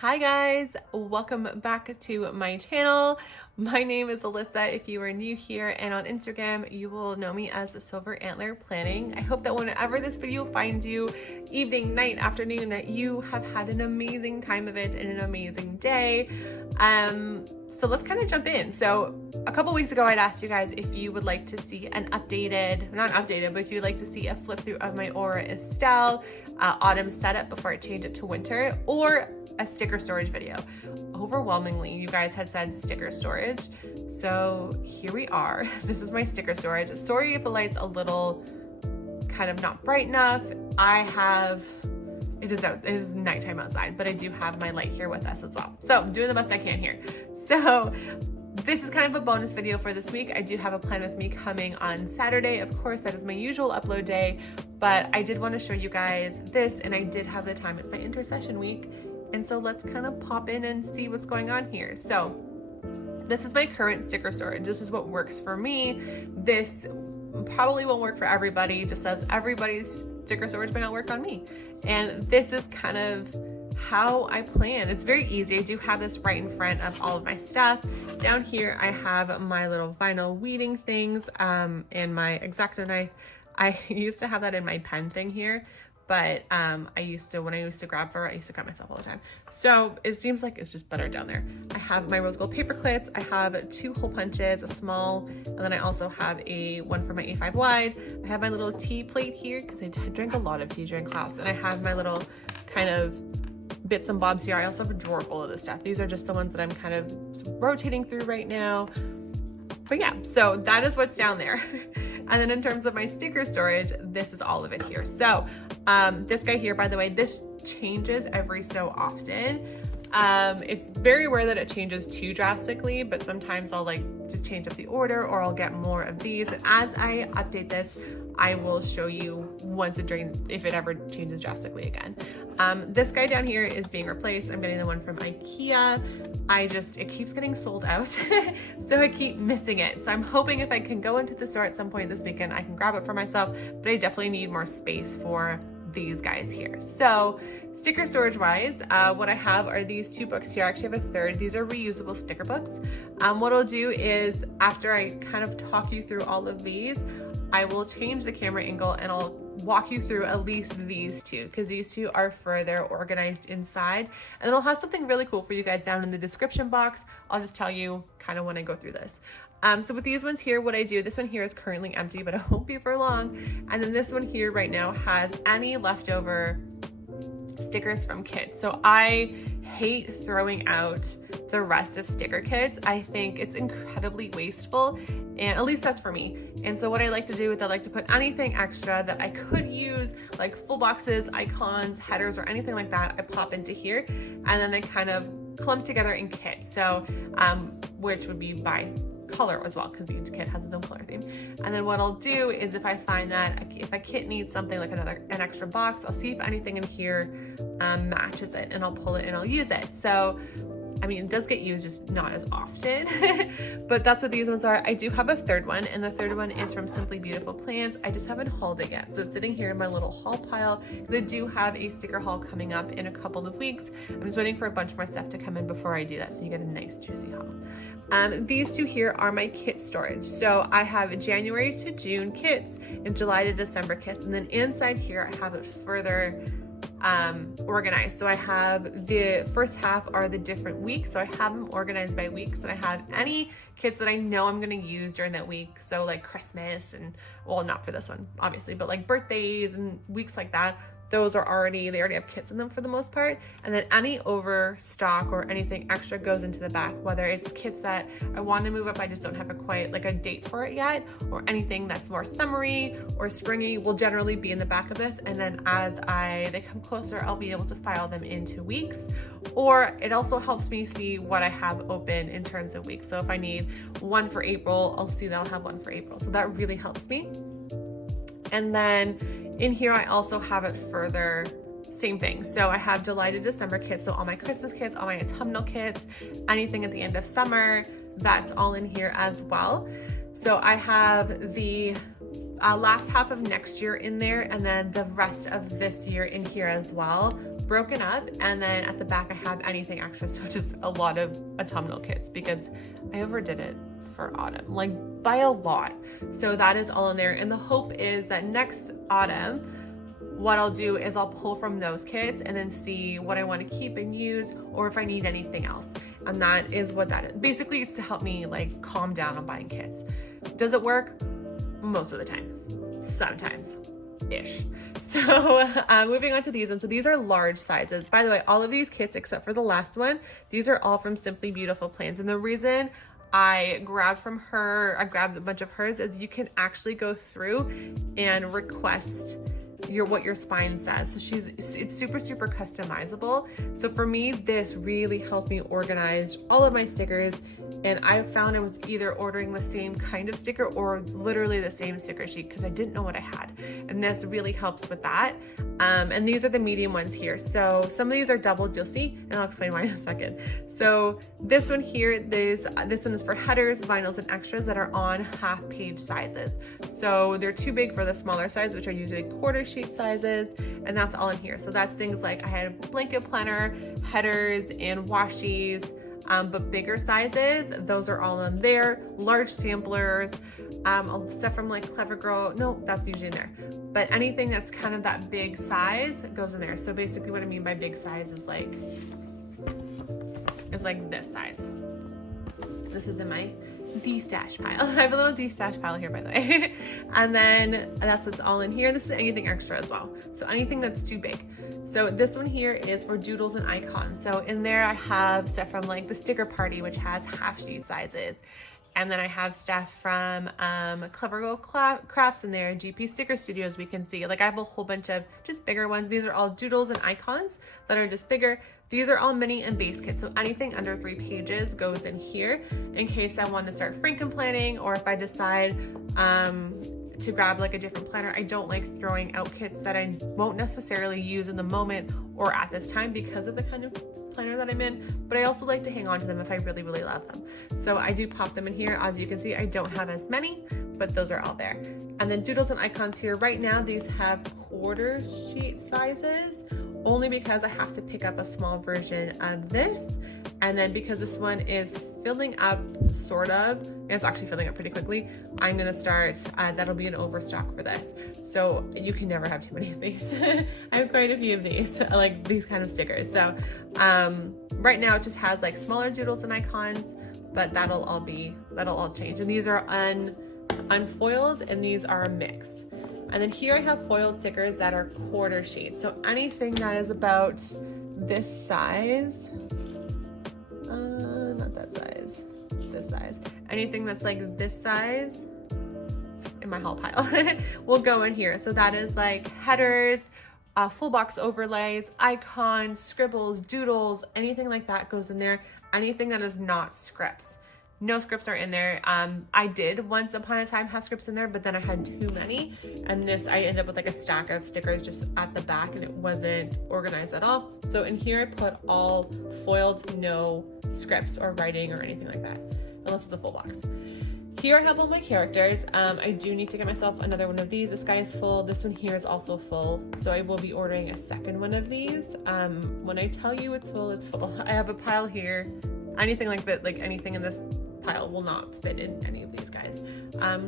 Hi guys, welcome back to my channel. My name is Alyssa if you are new here, and on Instagram you will know me as the Silver Antler Planning. I hope that whenever this video finds you, evening, night, afternoon, that you have had an amazing time of it and an amazing day. So let's kind of jump in. So a couple weeks ago I'd asked you guys if you would like to see an updated, not updated, but if you'd like to see a flip through of my Aura Estelle autumn setup before I change it to winter, or a sticker storage video. Overwhelmingly, you guys had said sticker storage. So here we are. This is my sticker storage. Sorry if the light's a little kind of not bright enough. It is nighttime outside, but I do have my light here with us as well. So I'm doing the best I can here. So this is kind of a bonus video for this week. I do have a plan with me coming on Saturday. Of course, that is my usual upload day, but I did want to show you guys this, and I did have the time. It's my intercession week. And so let's kind of pop in and see what's going on here. So this is my current sticker storage. This is what works for me. This probably won't work for everybody, just as everybody's sticker storage may not work on me. And this is kind of how I plan. It's very easy. I do have this right in front of all of my stuff. Down here, I have my little vinyl weeding things and my X-Acto knife. I used to have that in my pen thing here, but when I used to grab for it, I used to cut myself all the time. So it seems like it's just better down there. I have my rose gold paper clips. I have 2 hole punches, a small, and then I also have one for my A5 wide. I have my little tea plate here because I drank a lot of tea during class, and I have my little kind of bits and bobs here. I also have a drawer full of this stuff. These are just the ones that I'm kind of rotating through right now. But yeah, so that is what's down there. And then in terms of my sticker storage, this is all of it here. So this guy here, by the way, this changes every so often. It's very rare that it changes too drastically, but sometimes I'll just change up the order, or I'll get more of these. As I update this, I will show you once it drains, if it ever changes drastically again. This guy down here is being replaced. I'm getting the one from IKEA. It keeps getting sold out, so I keep missing it. So I'm hoping if I can go into the store at some point this weekend, I can grab it for myself, but I definitely need more space for these guys here. So sticker storage wise, what I have are these 2 books here. I actually have a third. These are reusable sticker books. What I'll do is, after I kind of talk you through all of these, I will change the camera angle and I'll walk you through at least these 2, because these 2 are further organized inside. And then I'll have something really cool for you guys down in the description box. I'll just tell you kind of when I go through this. So with these ones here, what I do, this one here is currently empty, but it won't be for long. And then this one here right now has any leftover stickers from kits. So I hate throwing out the rest of sticker kits. I think it's incredibly wasteful, and at least that's for me. And so what I like to do is I like to put anything extra that I could use, like full boxes, icons, headers, or anything like that, I plop into here, and then they kind of clump together in kits. So which would be by color as well, because each kit has its own color theme. And then what I'll do is, if I find that if a kit needs something like an extra box, I'll see if anything in here matches it, and I'll pull it and I'll use it. So I mean, it does get used, just not as often, but that's what these ones are. I do have a third one, and the third one is from Simply Beautiful Plants. I just haven't hauled it yet, so it's sitting here in my little haul pile, because I do have a sticker haul coming up in a couple of weeks. I'm just waiting for a bunch more stuff to come in before I do that, so you get a nice juicy haul. These 2 here are my kit storage. So I have January to June kits and July to December kits, and then inside here I have it further organized. So I have the first half are the different weeks, so I have them organized by weeks, and I have any kits that I know I'm going to use during that week, so like Christmas, and well, not for this one obviously, but like birthdays and weeks like that. They already have kits in them for the most part. And then any overstock or anything extra goes into the back, whether it's kits that I want to move up, I just don't have a date for it yet, or anything that's more summery or springy will generally be in the back of this. And then as they come closer, I'll be able to file them into weeks, or it also helps me see what I have open in terms of weeks. So if I need one for April, I'll see that I'll have one for April. So that really helps me. And then in here, I also have it further, same thing. So I have July to December kits. So all my Christmas kits, all my autumnal kits, anything at the end of summer, that's all in here as well. So I have the last half of next year in there, and then the rest of this year in here as well, broken up. And then at the back I have anything extra, so just a lot of autumnal kits because I overdid it for autumn, like by a lot. So that is all in there, and the hope is that next autumn what I'll do is I'll pull from those kits and then see what I want to keep and use, or if I need anything else. And that is what that is. Basically, it's to help me like calm down on buying kits. Does it work? Most of the time. Sometimes. Ish. So moving on to these ones. So these are large sizes. By the way, all of these kits except for the last one, these are all from Simply Beautiful Plans. And the reason I grabbed a bunch of hers is you can actually go through and request what your spine says. So it's super customizable. So for me, this really helped me organize all of my stickers, and I found I was either ordering the same kind of sticker or literally the same sticker sheet because I didn't know what I had, and this really helps with that. And these are the medium ones here. So some of these are doubled, you'll see, and I'll explain why in a second. So this one here, this one is for headers, vinyls, and extras that are on half-page sizes. So they're too big for the smaller size, which are usually quarter sheet sizes, and that's all in here. So that's things like I had a blanket planner, headers, and washies, but bigger sizes, those are all in there. Large samplers, all the stuff from like Clever Girl, no, that's usually in there. But anything that's kind of that big size goes in there. So basically what I mean by big size is like this size. This is in my de-stash pile. I have a little de-stash pile here, by the way. And then that's what's all in here. This is anything extra as well. So anything that's too big. So this one here is for doodles and icons. So in there I have stuff from like the Sticker Party, which has half sheet sizes. And then I have stuff from Clever Girl Crafts in there, GP Sticker Studios, we can see. Like I have a whole bunch of just bigger ones. These are all doodles and icons that are just bigger. These are all mini and base kits. So anything under 3 pages goes in here in case I want to start Franken planning, or if I decide to grab like a different planner. I don't like throwing out kits that I won't necessarily use in the moment or at this time because of the kind of planner that I'm in, but I also like to hang on to them if I really love them. So I do pop them in here. As you can see, I don't have as many, but those are all there. And then doodles and icons here. Right now, these have quarter sheet sizes, only because I have to pick up a small version of this. And then because this one is filling up, sort of, and it's actually filling up pretty quickly, I'm gonna start, that'll be an overstock for this. So you can never have too many of these. I have quite a few of these, like these kind of stickers. So right now it just has like smaller doodles and icons, but that'll all change. And these are unfoiled, and these are a mix. And then here I have foiled stickers that are quarter sheets. So anything that is about this size, not that size, this size. Anything that's like this size in my haul pile will go in here. So that is like headers, full box overlays, icons, scribbles, doodles, anything like that goes in there. Anything that is not scripts. No scripts are in there. I did once upon a time have scripts in there, but then I had too many. And this, I ended up with like a stack of stickers just at the back, and it wasn't organized at all. So in here I put all foiled, no scripts or writing or anything like that, unless it's a full box. Here I have all my characters. I do need to get myself another one of these. This guy is full. This one here is also full. So I will be ordering a second one of these. When I tell you it's full, it's full. I have a pile here. Anything like that, like anything in this pile will not fit in any of these guys.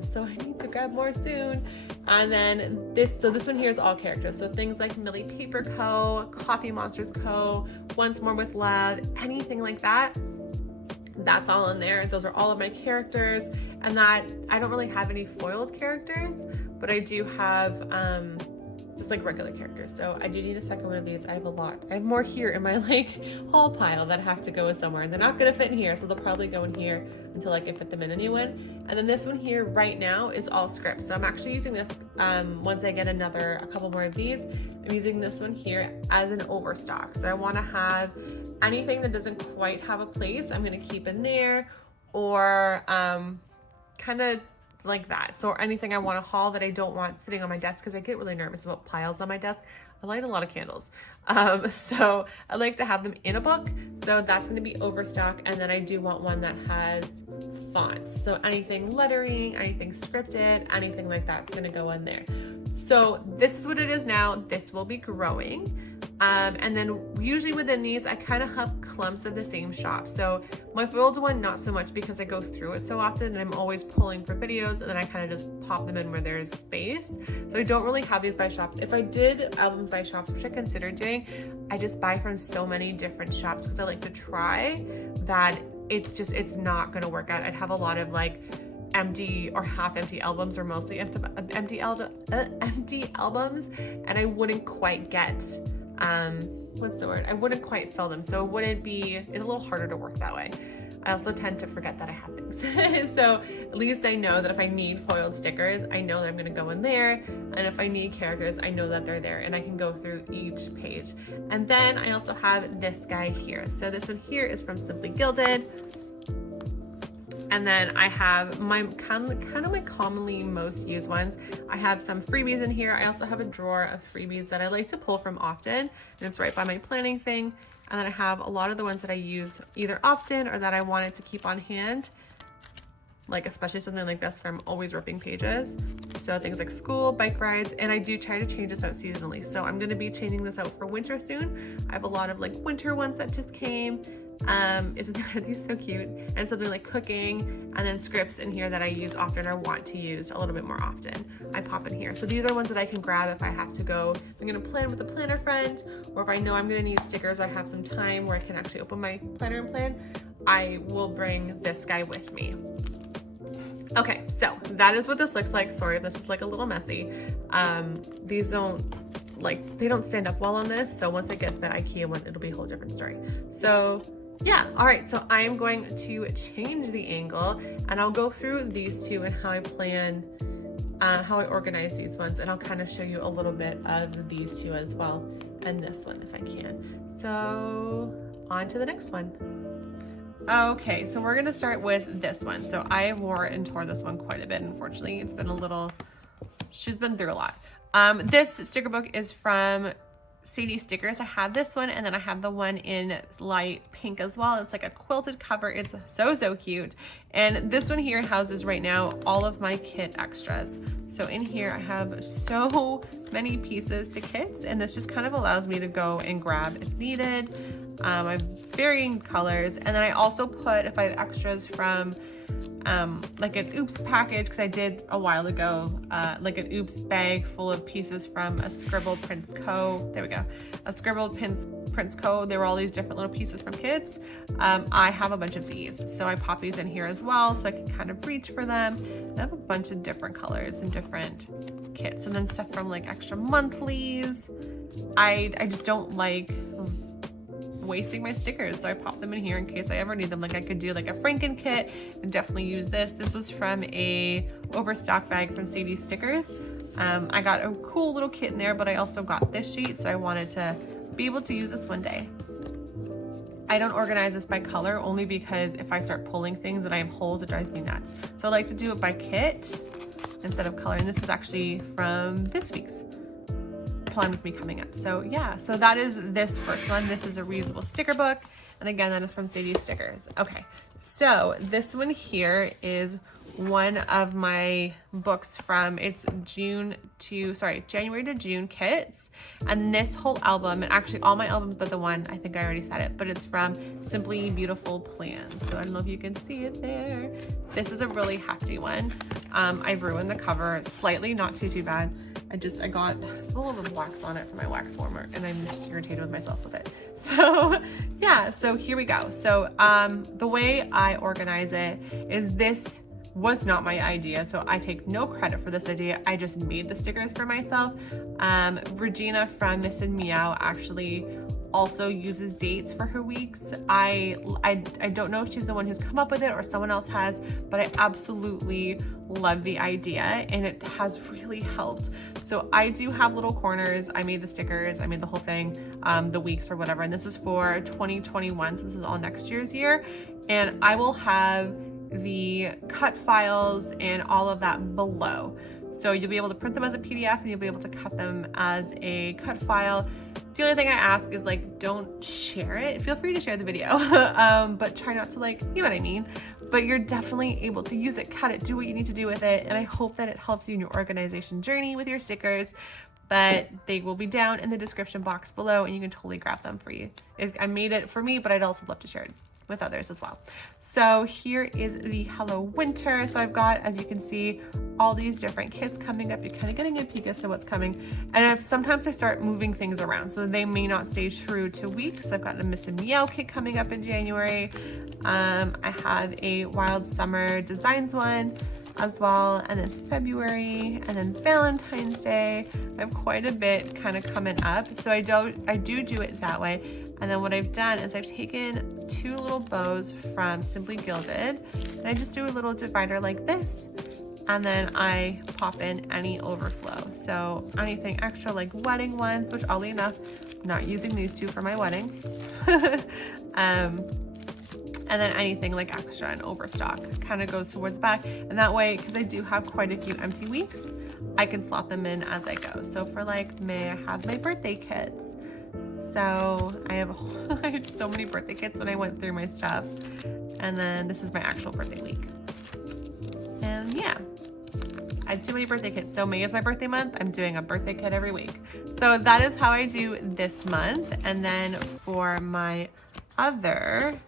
So I need to grab more soon. And then this one here is all characters. So things like Millie Paper Co., Coffee Monsters Co., Once More with Love, anything like that. That's all in there. Those are all of my characters. And that, I don't really have any foiled characters, but I do have just like regular characters. So I do need a second one of these. I have a lot. I have more here in my like haul pile that have to go somewhere, and they're not gonna fit in here, so they'll probably go in here until I can fit them in anyone. And then this one here right now is all scripts. So I'm actually using this once I get a couple more of these. I'm using this one here as an overstock. So I want to have anything that doesn't quite have a place, I'm gonna keep in there, or kind of like that. So anything I want to haul that I don't want sitting on my desk, because I get really nervous about piles on my desk. I light a lot of candles. So I like to have them in a book. So that's going to be overstock. And then I do want one that has fonts. So anything lettering, anything scripted, anything like that's going to go in there. So this is what it is now. This will be growing. And then usually within these, I kind of have clumps of the same shop. So my foiled one, not so much because I go through it so often and I'm always pulling for videos, and then I kind of just pop them in where there's space. So I don't really have these by shops. If I did albums by shops, which I considered doing, I just buy from so many different shops because I like to try that it's not going to work out. I'd have a lot of like empty or half empty albums, or mostly empty albums, and I wouldn't quite get what's the word? I wouldn't quite fill them. So it wouldn't be, it's a little harder to work that way. I also tend to forget that I have things. So at least I know that if I need foiled stickers, I know that I'm gonna go in there. And if I need characters, I know that they're there and I can go through each page. And then I also have this guy here. So this one here is from Simply Gilded. And then I have my kind of my commonly most used ones. I have some freebies in here. I also have a drawer of freebies that I like to pull from often, and it's right by my planning thing. And then I have a lot of the ones that I use either often or that I wanted to keep on hand, like especially something like this where I'm always ripping pages. So things like school, bike rides, and I do try to change this out seasonally. So I'm going to be changing this out for winter soon. I have a lot of like winter ones that just came. Isn't these so cute? And something like cooking, and then scripts in here that I use often or want to use a little bit more often. I pop in here. So these are ones that I can grab if I have to go, I'm gonna plan with a planner friend, or if I know I'm gonna need stickers, I have some time where I can actually open my planner and plan, I will bring this guy with me. Okay, so that is what this looks like. Sorry if this is like a little messy. These they don't stand up well on this, so once I get the IKEA one, it'll be a whole different story. So yeah, all right, so I am going to change the angle, and I'll go through these two and how I plan, how I organize these ones, and I'll kind of show you a little bit of these two as well, and this one if I can. So on to the next one. Okay, so we're gonna start with this one. So I wore and tore this one quite a bit, unfortunately. It's been she's been through a lot. This sticker book is from Sadie Stickers. I have this one, and then I have the one in light pink as well. It's like a quilted cover. It's so cute. And this one here houses right now all of my kit extras. So in here I have so many pieces to kits, and this just kind of allows me to go and grab if needed. I have varying colors, and then I also put, if I have extras from like an oops package, because I did a while ago, like an oops bag full of pieces from a Scribbled Prince Co. There we go. A Scribbled Prince Co. There were all these different little pieces from kids. I have a bunch of these. So I pop these in here as well, so I can kind of reach for them. I have a bunch of different colors and different kits, and then stuff from like extra monthlies. I just don't like wasting my stickers, so I pop them in here in case I ever need them. Like I could do like a Franken kit and definitely use this. This was from a overstock bag from Sadie Stickers. I got a cool little kit in there, but I also got this sheet, so I wanted to be able to use this one day. I don't organize this by color only because if I start pulling things and I have holes, it drives me nuts. So I like to do it by kit instead of color, and this is actually from this week's Plan With Me coming up. So yeah, so that is this first one. This is a reusable sticker book, and again, that is from Sadie Stickers. Okay, so this one here is one of my books from, it's January to June kits, and this whole album, and actually all my albums but the one, I think I already said it, but it's from Simply Beautiful Plans. So I don't know if you can see it there. This is a really hefty one. I've ruined the cover slightly, not too bad. I got a little bit of wax on it from my wax former, and I'm just irritated with myself with it. So yeah, so here we go. So the way I organize it is, this was not my idea, so I take no credit for this idea. I just made the stickers for myself. Regina from Miss and Meow actually also uses dates for her weeks. I don't know if she's the one who's come up with it or someone else has, but I absolutely love the idea, and it has really helped. So I do have little corners. I made the stickers, I made the whole thing, the weeks or whatever, and this is for 2021, so this is all next year's year, and I will have the cut files and all of that below. So you'll be able to print them as a PDF and you'll be able to cut them as a cut file. The only thing I ask is like, don't share it. Feel free to share the video, but try not to, like, you know what I mean? But you're definitely able to use it, cut it, do what you need to do with it. And I hope that it helps you in your organization journey with your stickers, but they will be down in the description box below and you can totally grab them for you. I made it for me, but I'd also love to share it with others as well. So here is the Hello Winter. So I've got, as you can see, all these different kits coming up. You're kind of getting a peek as to what's coming. And sometimes I start moving things around, so they may not stay true to weeks. I've got a Miss and Meow kit coming up in January. I have a Wild Summer Designs one as well, and then February, and then Valentine's Day. I have quite a bit kind of coming up, so I do it that way. And then what I've done is I've taken 2 little bows from Simply Gilded, and I just do a little divider like this, and then I pop in any overflow. So anything extra, like wedding ones, which oddly enough, I'm not using these 2 for my wedding. And then anything like extra and overstock kind of goes towards the back. And that way, because I do have quite a few empty weeks, I can slot them in as I go. So for like May, I have my birthday kits. So I have so many birthday kits when I went through my stuff. And then this is my actual birthday week. And yeah, I have too many birthday kits. So May is my birthday month. I'm doing a birthday kit every week. So that is how I do this month. And then for my other,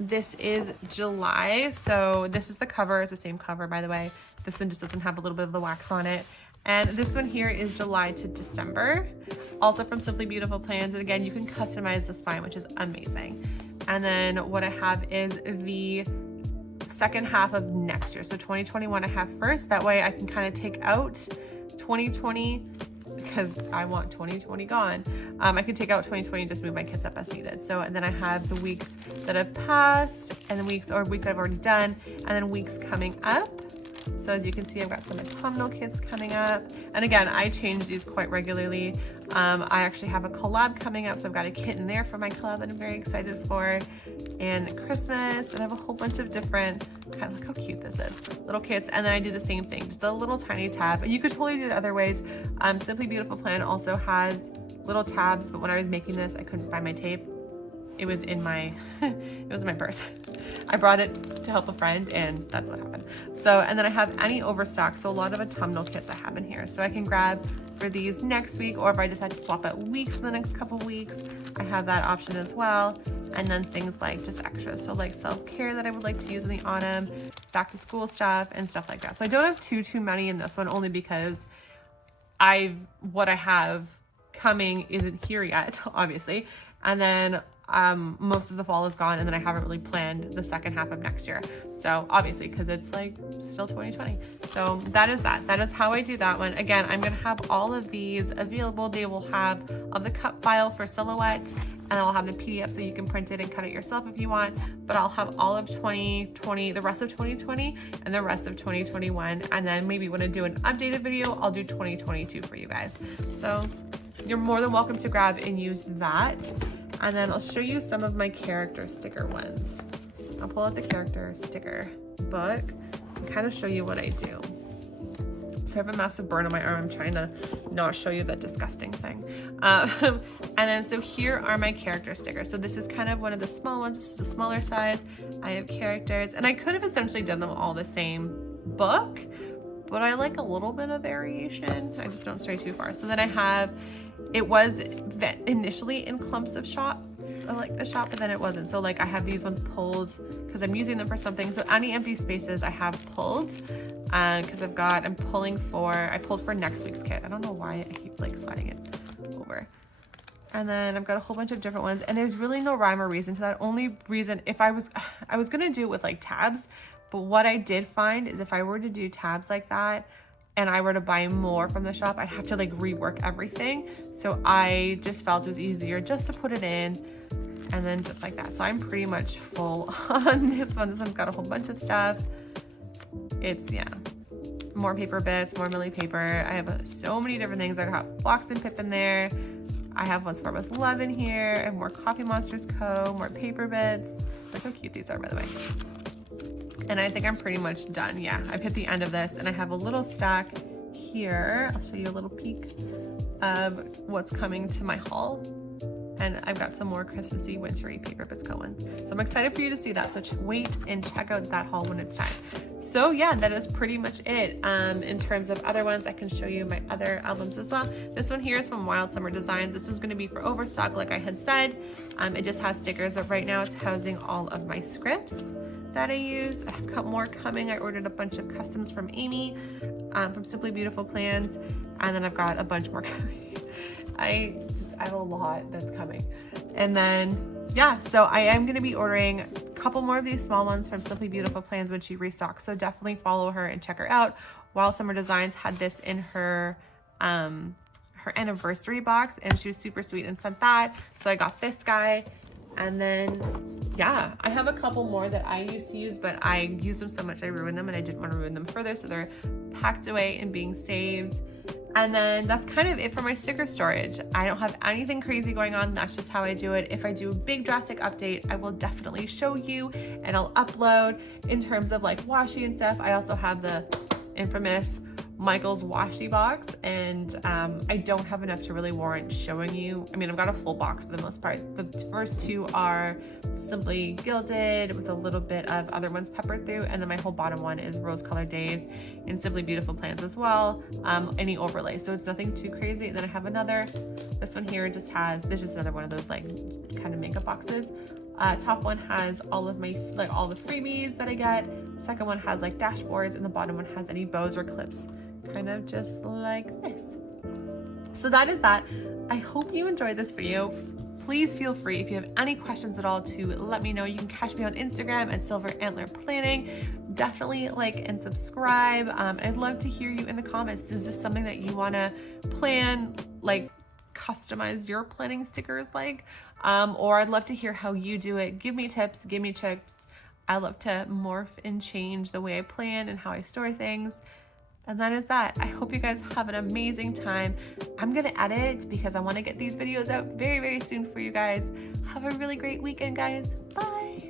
this is July. So this is the cover. It's the same cover, by the way. This one just doesn't have a little bit of the wax on it. And this one here is July to December, also from Simply Beautiful Plans. And again, you can customize the spine, which is amazing. And then what I have is the second half of next year. So 2021 I have first. That way I can kind of take out 2020 because I want 2020 gone. I can take out 2020 and just move my kits up as needed. So, and then I have the weeks that have passed, and the weeks I've already done, and then weeks coming up. So as you can see, I've got some autumnal kits coming up. And again, I change these quite regularly. I actually have a collab coming up, so I've got a kit in there for my collab that I'm very excited for. And Christmas, and I have a whole bunch of different, kind of look how cute this is, little kits. And then I do the same thing, just a little tiny tab. And you could totally do it other ways. Simply Beautiful Plan also has little tabs, but when I was making this, I couldn't find my tape. It was in my, it was in my purse. I brought it to help a friend, and that's what happened. So, and then I have any overstock. So a lot of autumnal kits I have in here. So I can grab for these next week, or if I decide to swap out weeks in the next couple weeks, I have that option as well. And then things like just extras. So like self-care that I would like to use in the autumn, back to school stuff and stuff like that. So I don't have too many in this one, only because what I have coming isn't here yet, obviously. And then most of the fall is gone, and then I haven't really planned the second half of next year. So obviously, because it's like still 2020. So that is how I do that one. Again, I'm gonna have all of these available. They will have the cut file for silhouettes, and I'll have the PDF so you can print it and cut it yourself if you want. But I'll have all of 2020, the rest of 2020, and the rest of 2021. And then maybe when I do an updated video, I'll do 2022 for you guys. So you're more than welcome to grab and use that. And then I'll show you some of my character sticker ones. I'll pull out the character sticker book and kind of show you what I do. So I have a massive burn on my arm. I'm trying to not show you that disgusting thing. And then, so here are my character stickers. So this is kind of one of the small ones. This is the smaller size. I have characters, and I could have essentially done them all the same book, but I like a little bit of variation. I just don't stray too far. So then I have, it was initially in clumps of shop, like the shop, but then it wasn't. So like I have these ones pulled because I'm using them for something. So any empty spaces I have pulled because I pulled for next week's kit. I don't know why I keep like sliding it over. And then I've got a whole bunch of different ones, and there's really no rhyme or reason to that. Only reason, if I was gonna do it with like tabs, but what I did find is if I were to do tabs like that, and I were to buy more from the shop, I'd have to like rework everything. So I just felt it was easier just to put it in and then just like that. So I'm pretty much full on this one. This one's got a whole bunch of stuff. It's, yeah, more paper bits, more milli paper. I have so many different things. I got Blocks and Pip in there. I have one Sport with Love in here. I have more Coffee Monsters Co., more paper bits. Look how cute these are, by the way. And I think I'm pretty much done. Yeah, I've hit the end of this and I have a little stack here. I'll show you a little peek of what's coming to my haul. And I've got some more Christmassy, wintry paper bits going. So I'm excited for you to see that. So wait and check out that haul when it's time. So yeah, that is pretty much it. In terms of other ones, I can show you my other albums as well. This one here is from Wild Summer Designs. This one's gonna be for overstock, like I had said. It just has stickers, but right now it's housing all of my scripts that I use. I've got more coming. I ordered a bunch of customs from Amy, from Simply Beautiful Plans, and then I've got a bunch more coming. I have a lot that's coming. And then, yeah, so I am gonna be ordering a couple more of these small ones from Simply Beautiful Plans when she restocks. So definitely follow her and check her out. Wild Summer Designs had this in her anniversary box, and she was super sweet and sent that. So I got this guy. And then, yeah, I have a couple more that I used to use, but I used them so much I ruined them, and I didn't want to ruin them further. So they're packed away and being saved. And then that's kind of it for my sticker storage. I don't have anything crazy going on. That's just how I do it. If I do a big drastic update, I will definitely show you, and I'll upload in terms of like washi and stuff. I also have the infamous Michael's washi box, and I don't have enough to really warrant showing you. I mean, I've got a full box for the most part. The first two are simply gilded with a little bit of other ones peppered through, and then my whole bottom one is Rose Colored Days and Simply Beautiful Plans as well. Any overlay, so it's nothing too crazy. And then I have another, this one here just has, there's just another one of those like kind of makeup boxes. Top one has all of my, like all the freebies that I get. Second one has like dashboards, and the bottom one has any bows or clips, kind of just like this. So that is that. I hope you enjoyed this video. Please feel free, if you have any questions at all, to let me know. You can catch me on Instagram at Silver Antler Planning. Definitely like and subscribe. I'd love to hear you in the comments. Is this something that you want to plan, like customize your planning stickers like? Or I'd love to hear how you do it. Give me tips, give me tricks. I love to morph and change the way I plan and how I store things. And that is that. I hope you guys have an amazing time. I'm gonna edit because I wanna get these videos out very, very soon for you guys. Have a really great weekend, guys. Bye.